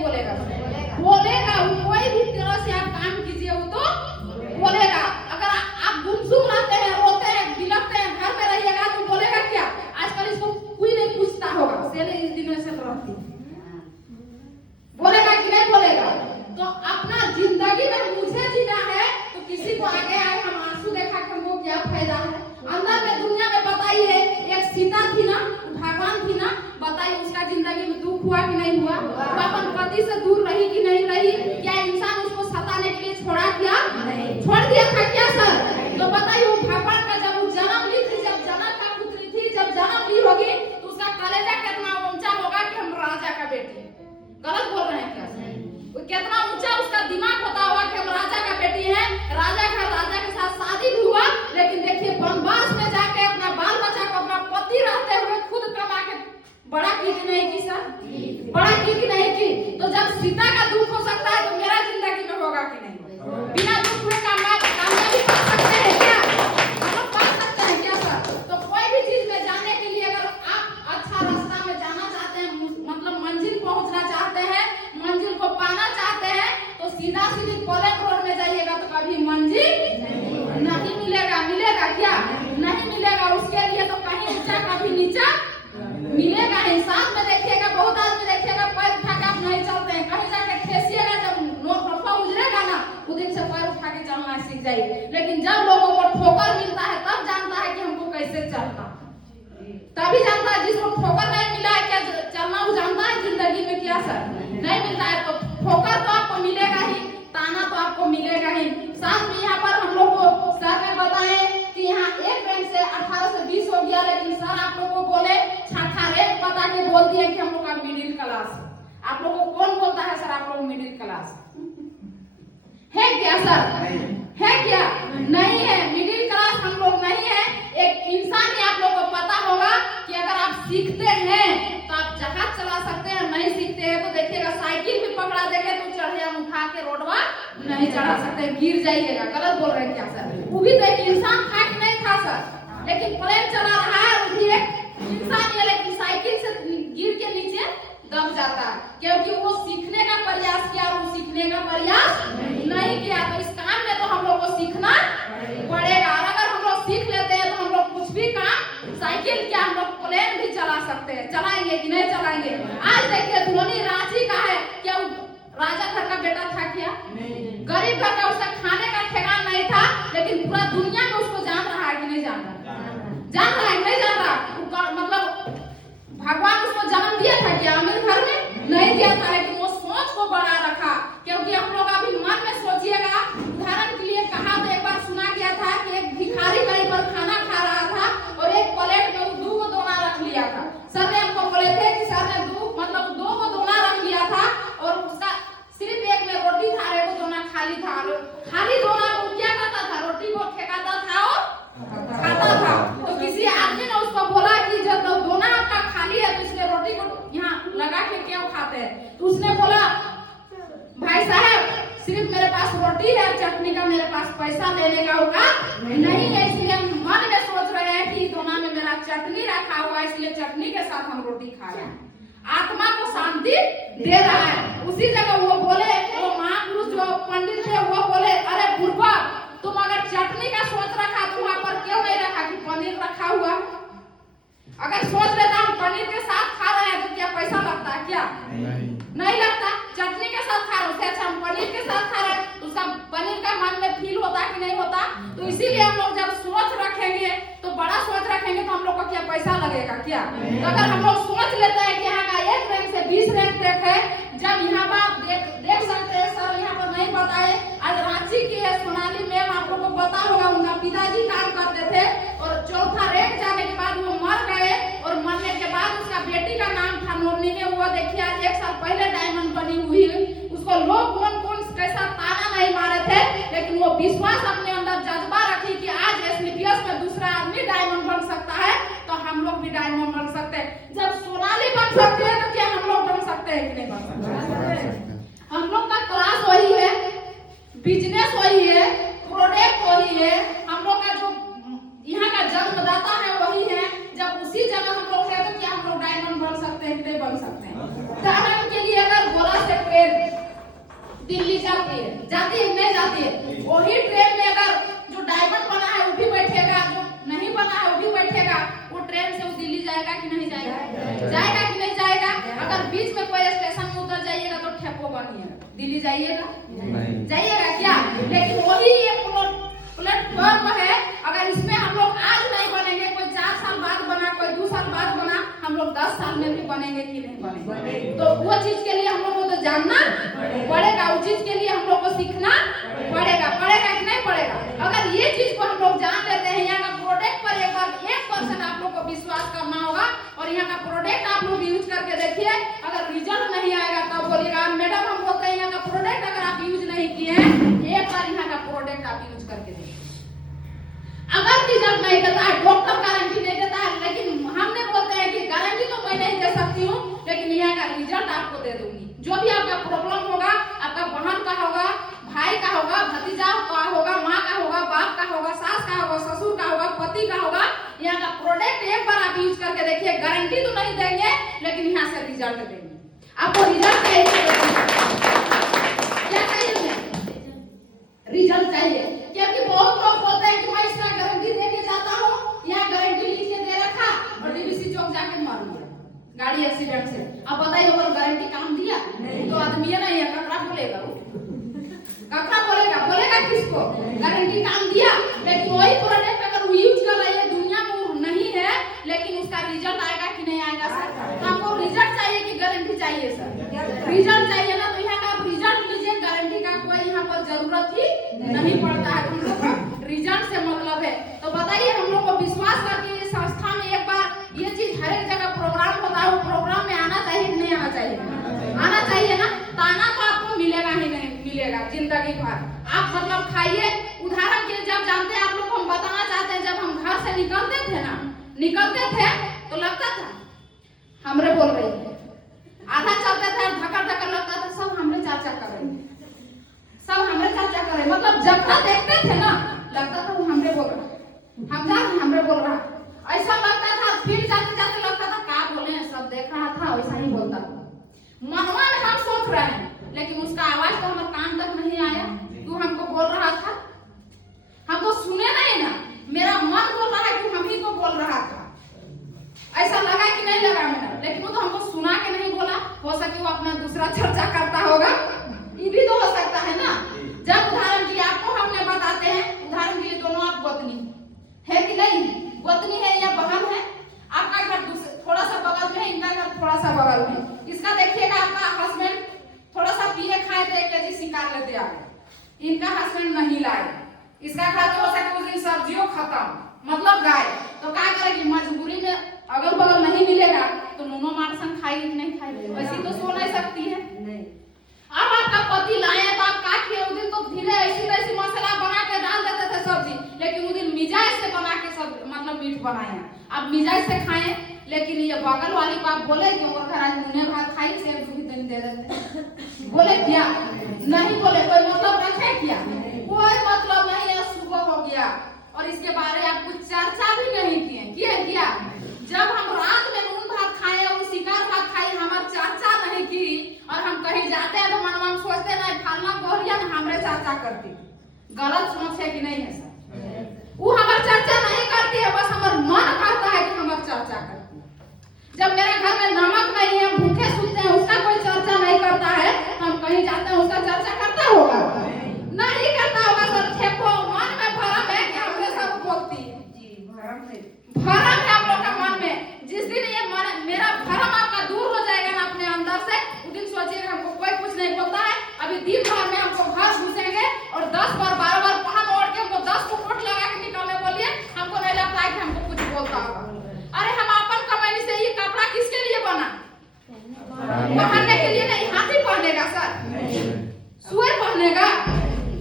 नहीं बोलेगा? बोलेगा। कोई भी तरह से आप काम कीजिए वो तो बोलेगा। अगर आप गुमसुम रहते हैं, रोते हैं, बिलखते हैं, घर में रहिएगा तो बोलेगा क्या? आजकल इसको कोई नहीं पूछता होगा, सेले इस दिन से रहती बोलेगा कि नहीं बोलेगा? तो अपना जिंदगी में मुझे जीना है तो किसी को आगे आए हम आंसू देखा के हमको क्या फायदा है? अंदर में दुनिया में बताइए, एक सीता थी ना, भगवान थी ना, बताइए उसका जिंदगी में दुख हुआ कि नहीं हुआ? वो अपन पति से दूर रही कि नहीं रही? क्या इंसान उसको सताने के लिए छोड़ा क्या? छोड़ दिया था क्या सर? तो बताइए वो भगवान का जब वो जन्म ली थी, जब जनक का पुत्री थी, जब जन्म ली होगी तो उसका कलेजा कितना ऊंचा होगा कि हम राजा का बेटी। गलत बोल रहे हैं क्या? कितना ऊंचा उसका दिमाग होता होगा कि हम राजा का बेटी हैं, राजा के साथ शादी भी हुआ, लेकिन देखिए वनवास में जाके अपना बाल बच्चा को अपना पति रहते हुए खुद कमा के बड़ा की नहीं की सर? बड़ा की नहीं की? तो जब सीता का दुख हो सकता है तो मेरा जिंदगी में होगा कि नहीं? बिना दुख हुए कामयाबी पा सकते हैं क्या? हम लोग पा सकते हैं क्या सर? तो कोई भी चीज में जाने के लिए अगर आप अच्छा रास्ता में जाना चाहते हैं, मतलब मंजिल पहुंचना चाहते हैं, मंजिल को पाना चाहते हैं, तो सीधा सीधी कॉलेज रोड में जाइएगा तो कभी मंजिल नहीं मिलेगा। मिलेगा क्या? नहीं मिलेगा। उसके लिए तो कहीं ऊंचा कभी नीचा मिलेगा ही। साथ में देखिएगा बहुत आदमी देखिएगा पैर उठा के आप नहीं चलते हैं, कहीं जाके ठेसिएगा, जब नोट उजरेगा ना उस दिन से पैर उठा के चलना सीख जाइए। लेकिन जब लोगों को ठोकर मिलता है तब जानता है कि हमको कैसे चलना, तभी जानता है। जिसको ठोकर नहीं मिला है क्या चलना वो जानता है जिंदगी में क्या सर? नहीं मिलता है। तो ठोकर तो आपको मिलेगा ही, ताना तो आपको मिलेगा ही। साथ में यहाँ पर हम लोग को सर ने बताए कि यहाँ एक बैंक से 18 से 20 हो गया, लेकिन सर आप लोग को बोले छठा रेट बता के बोल दिया कि हम लोग का मिडिल क्लास। आप लोग को कौन बोलता है सर आप लोग मिडिल क्लास है क्या सर? है क्या? नहीं है। मिडिल क्लास हम लोग नहीं है। एक इंसान ही आप लोग को पता होगा कि अगर आप सीखते हैं तो आप जहाज चला सकते हैं, नहीं सीखते हैं तो देखिएगा साइकिल भी पकड़ा देंगे तो चढ़े हम उठा के रोडवा नहीं चढ़ा सकते, गिर जाइएगा। गलत बोल रहे हैं क्या सर? वो भी तो एक इंसान था कि नहीं था सर? लेकिन प्लेन चला रहा है वो भी एक इंसान है, लेकिन साइकिल से गिर के नीचे दब जाता है क्योंकि वो सीखने का प्रयास किया, वो सीखने का प्रयास नहीं किया। तो इस काम में तो हम लोग को सीखना पड़ेगा। और अगर हम लोग सीख लेते हैं तो हम लोग कुछ भी काम, साइकिल क्या हम लोग प्लेन भी चला सकते हैं। चलाएंगे कि नहीं चलाएंगे? आज देखिए धोनी रांची का है, क्या राजा घर का बेटा था क्या? गरीब घर का, उसका खाने का ठिकाना नहीं था, लेकिन पूरा दुनिया में उसको जान रहा है कि नहीं जान रहा? जान रहा है नहीं जान रहा? मतलब भगवान उसको जन्म दिया था क्या अमीर घर में? नहीं दिया था, लेकिन वो सोच को बढ़ा रखा। क्योंकि हम लोग अभी मन में सोचिएगा, उदाहरण के लिए कहा तो एक बार सुना गया था कि एक भिखारी कहीं पर खाना खा रहा था और एक प्लेट में वो 2 दोना रख लिया था। सर ने हमको बोले थे कि सर ने 2 दोना रख लिया था और उसका सिर्फ एक में रोटी था, एक दोना खाली था। खाली दोना वो क्या करता था? रोटी को फेंकाता था और खाता था। तो किसी आदमी ने उसको बोला कि जब दोना आपका खाली है तो इसलिए रोटी को यहाँ लगा के क्यों खाते हैं? तो उसने बोला भाई साहब सिर्फ मेरे पास रोटी है, चटनी का मेरे पास पैसा लेने का होगा नहीं है, इसलिए हम मन में सोच रहे हैं कि दोना में मेरा चटनी रखा हुआ है, इसलिए चटनी के साथ हम रोटी खा रहे हैं। आत्मा को शांति दे रहा है। उसी जगह वो बोले, वो महापुरुष जो पंडित थे वो बोले अरे बुढ़वा तुम अगर चटनी का सोच रखा तो वहां पर क्यों नहीं रखा कि पनीर रखा हुआ? अगर सोच लेता हम पनीर के साथ खा रहे हैं तो क्या पैसा लगता है क्या? नहीं लगता। चटनी के साथ खा रहे हैं, अच्छा हम पनीर के साथ खा रहे हैं तो उसका पनीर का मन में फील होता कि नहीं होता? तो इसीलिए हम लोग जब सोच रखेंगे तो बड़ा सोच रखेंगे तो हम लोग को क्या पैसा लगेगा क्या? तो अगर हम लोग सोच लेते हैं कि यहाँ का 1 रैंक से 20 रैंक तक है, जब यहाँ पर आप देख सकते हैं सर यहाँ पर नहीं बताए, आज रांची की है सोनाली मैम, आप लोग को पता होगा उनका पिताजी काम करते थे और 4था रैंक जाने के बाद वो मर गए और मरने के बाद उसका बेटी का नाम था नूरनी में। वो देखिए आज 1 साल पहले डायमंड बनी हुई, उसको लोग कौन कैसा ताना नहीं मारे थे, लेकिन वो विश्वास अपने अंदर जज्बा रखी कि आज एसलीपीएस में दूसरा आदमी डायमंड बन सकता है तो हम लोग भी डायमंड बन सकते हैं। जब सोनाली बन सकते हैं तो क्या हम लोग बन सकते हैं कि नहीं बन सकते? हम लोग का क्लास वही है, बिजनेस वही है, प्रोडक्ट वही है, हम लोग का जो यहाँ का जन्मदाता है वही है। जब उसी जगह हम लोग हैं तो क्या हम लोग डायमंड बन सकते हैं कि नहीं बन सकते हैं? उदाहरण के लिए अगर गोला से दिल्ली जाती है नहीं जाती है। वही ट्रेन में अगर जो डायमंड बना है वो भी बैठेगा, जो नहीं बना है वो भी बैठेगा, वो ट्रेन से वो दिल्ली जाएगा कि नहीं जाएगा? जाएगा कि नहीं जाएगा? अगर बीच में कोई स्टेशन में उतर जाइएगा तो ठेपो बनिएगा, दिल्ली जाइएगा? जाइएगा क्या? लेकिन वही ये प्लेटफॉर्म है, अगर इसमें हम लोग आज नहीं बनेंगे, कोई 4 साल बाद बना, कोई 2 साल बाद बना, हम लोग 10 साल में भी बनेंगे कि नहीं बनेंगे? तो वो चीज के लिए हम लोग को तो जानना पड़ेगा, उस चीज के लिए हम लोग को सीखना पड़ेगा कि नहीं पड़ेगा? अगर ये चीज को हम लोग जान लेते हैं, यहाँ का प्रोडक्ट पर एक बार 1% आप लोग को विश्वास करना होगा और यहाँ का प्रोडक्ट आप लोग यूज करके देखिए। अगर रिजल्ट नहीं आएगा तब बोलिएगा मैडम हम बोलते हैं यहाँ का प्रोडक्ट अगर आप यूज नहीं किए हैं, एक बार यहाँ का प्रोडक्ट आप यूज करके देखिए। अगर रिजल्ट नहीं देता है, डॉक्टर गारंटी नहीं देता है, लेकिन हमने बोलते हैं कि गारंटी तो मैं नहीं दे सकती हूँ, लेकिन यहाँ का रिजल्ट आपको दे दूंगी। जो भी आपका प्रॉब्लम होगा, आपका बहन का होगा, भाई का होगा, भतीजा का होगा, माँ का होगा, बाप का होगा, सास का होगा, ससुर का होगा, पति का होगा, यहाँ का प्रोडक्ट एक बार आप यूज करके देखिए। गारंटी तो नहीं देंगे, लेकिन यहाँ से रिजल्ट देंगे। आपको रिजल्ट चाहिए, क्या चाहिए? रिजल्ट चाहिए, क्योंकि बहुत लोग बोलते हैं कि मैं इसका गारंटी देके जाता हूँ, यहाँ गारंटी लिख के दे रखा और डीवीसी चौक जाके मार दिया गाड़ी एक्सीडेंट से। अब बताइए अगर गारंटी काम दिया? तो आदमी है नहीं है, ककड़ा बोलेगा वो, ककड़ा बोलेगा किसको? गारंटी काम दिया, लेकिन वही प्रोडक्ट अगर वो यूज कर रही है, दुनिया में वो नहीं है, लेकिन उसका रिजल्ट आएगा कि नहीं आएगा सर? तो हमको रिजल्ट चाहिए कि गारंटी चाहिए सर? रिजल्ट चाहिए ना, तो यहाँ का आप रिजल्ट लीजिए, गारंटी का कोई यहाँ पर जरूरत ही नहीं पड़ता है, हम लोग को रिजल्ट से मतलब है। तो बताइए हम लोग को विश्वास करके ये संस्था में एक बार ये चीज हर एक जगह प्रोग्राम होता है, वो प्रोग्राम में आना चाहिए कि नहीं आना चाहिए? आना चाहिए ना। ताना तो आपको मिलेगा ही नहीं, मिलेगा जिंदगी भर। आप मतलब खाइए, उदाहरण के लिए जब जानते हैं आप लोग को हम बताना चाहते हैं, जब हम घर से निकलते थे तो लगता था हमरे बोल रही है, आधा चलते थे धक्का लगता था सब हमरे चाचा कर रहे, सब हमरे चाचा कर रहे, मतलब जब तक देखते थे ना लगता था वो हमरे बोल रहा, हमरे बोल रहा, ऐसा लगता था। फिर जाते लगता था क्या बोले हैं, सब देख रहा था, वैसा ही बोलता था। मनवा में हम सोच रहे हैं, लेकिन उसका आवाज तो हमारे कान तक नहीं आया। तू हमको बोल रहा था, हम तो सुने नहीं ना, मेरा मन बोल रहा है कि हम ही को बोल रहा था। ऐसा लगा कि नहीं लगा मेरा, लेकिन वो तो हमको सुना के नहीं बोला। हो सके वो अपना दूसरा चर्चा करता होगा, ये भी तो हो सकता है ना। जब उदाहरण के लिए आपको हमने बताते हैं, उदाहरण के लिए दोनों आप गोतनी है कि नहीं, गोतनी है या बहन है, आपका घर थोड़ा सा बगल में है, इनका घर थोड़ा सा बगल में। इसका देखिएगा आपका हस्बैंड थोड़ा सा पिए खाए तो 1 केजी शिकार लेते आ गए, इनका हस्बैंड नहीं लाए। इसका घर में हो सके उस दिन सब्जियों खत्म, मतलब गाय, तो क्या करेगी? मजबूरी में अगल बगल नहीं मिलेगा तो नूनो मारसन खाएगी कि नहीं खाएगी? वैसी तो सो नहीं सकती है। अब आपका पति लाए तो आप क्या किए? उस दिन तो धीरे ऐसी मसाला बना के डाल देते थे सब्जी, लेकिन उस दिन मिजाज से बना के सब मतलब मीठ बनाए। आप मिजाज से खाएं, लेकिन ये बगल वाली को आप बोले कि और घर आज मुने भात खाई से दूध नहीं दे देते, बोले क्या? नहीं बोले, कोई मतलब रखे क्या? कोई मतलब नहीं है। सुबह हो गया और इसके बारे में आप कुछ चर्चा भी नहीं किया। जब हम रात में नून भात खाए और शिकार भात खाए, हमारे चर्चा नहीं की, और हम कहीं जाते हैं तो मनवा में सोचते नहीं फलना गोरिया में हमरे चर्चा करती। गलत सोच है कि नहीं है सर? वो हमारी चर्चा नहीं करती है, बस हमारा मन करता है कि हमारी चर्चा करती है। जब मेरे घर में नमक नहीं है, भूखे सूते हैं, उसका कोई चर्चा नहीं करता है, हम कहीं जाते हैं उसका चर्चा करता होगा? नहीं करता होगा सर। ठेको मन में भरम है कि हमरे सब बोलती है, भरम है आप लोग का मन में। जिस दिन ये मेरा भरम आपका दूर हो जाएगा ना अपने अंदर से, उस दिन सोचिएगा हमको कोई कुछ नहीं बोलता है। अभी दिन भर में हमको घर घुसेंगे और 10 बार 12 बार पहन ओढ़ के हमको 10 को कोट लगा के निकलने बोलिए, हमको नहीं लगता है कि हमको कुछ बोलता होगा। अरे हम अपन कमाई से ये कपड़ा किसके लिए बना? पहनने के लिए नहीं। हाथी पहनेगा सर? सुअर पहनेगा?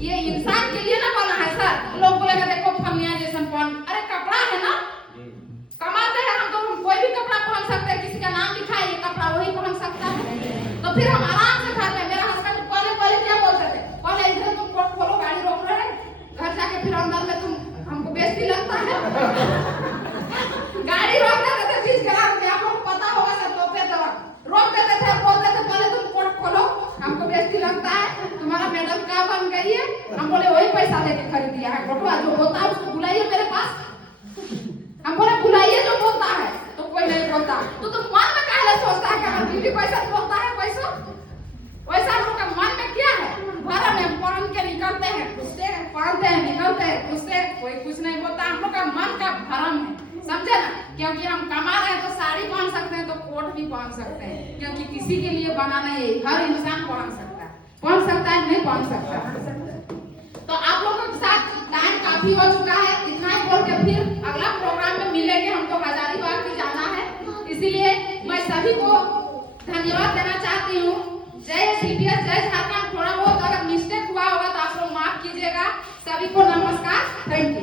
ये इंसान के लिए ना बना है सर। लोग बोलेगा देखो फमिया जैसा पहन, अरे कपड़ा है ना, कमाते हैं हम तो कोई भी कपड़ा पहन सकते हैं, किसी का नाम लिखा है ये कपड़ा वही पहन सकता है। तो फिर हम आराम से घर में, मेरा हस्बैंड पहले क्या बोलते थे, पहले इधर तुम कोट खोलो, गाड़ी रोक रहे हैं, घर जाके फिर अंदर में तुम हमको बेइज्जती लगता है। गाड़ी रोक देते थे 20 ग्राम में, आप लोग पता होगा सब, तो फिर रोक देते थे, बोलते थे पहले तुम कोट खोलो, हमको बेइज्जती लगता है, तुम्हारा पैसा लेके खरीद दिया है बटुआ, जो होता है उसको बुलाइए मेरे पास। हम बोले बुलाइए जो बोलता है, तो कोई नहीं बोलता। तो तुम मन में काहे सोचता है कि हमारी बीवी पैसा बोलता है पैसा? वैसा हम लोग का मन में क्या है? भरा में पहन के निकलते हैं, घुसते हैं, पहनते हैं, निकलते हैं, घुसते, कोई कुछ नहीं बोलता। हम लोग का मन का भरम है, समझे ना? क्योंकि हम कमा रहे हैं तो साड़ी पहन सकते हैं, तो कोट भी पहन सकते हैं, क्योंकि किसी के लिए बना नहीं है, हर इंसान पहन सकता है। पहन सकता है नहीं पहन सकता। तो आप लोगों के साथ टाइम काफी हो चुका है, इतना ही बोल के फिर अगला प्रोग्राम में मिलेंगे। हमको हजारीबाग भी जाना है, इसीलिए मैं सभी को धन्यवाद देना चाहती हूँ। जय सीटीएस, जय झारखंड। थोड़ा बहुत अगर मिस्टेक हुआ होगा तो आप लोग माफ कीजिएगा। सभी को नमस्कार, थैंक यू।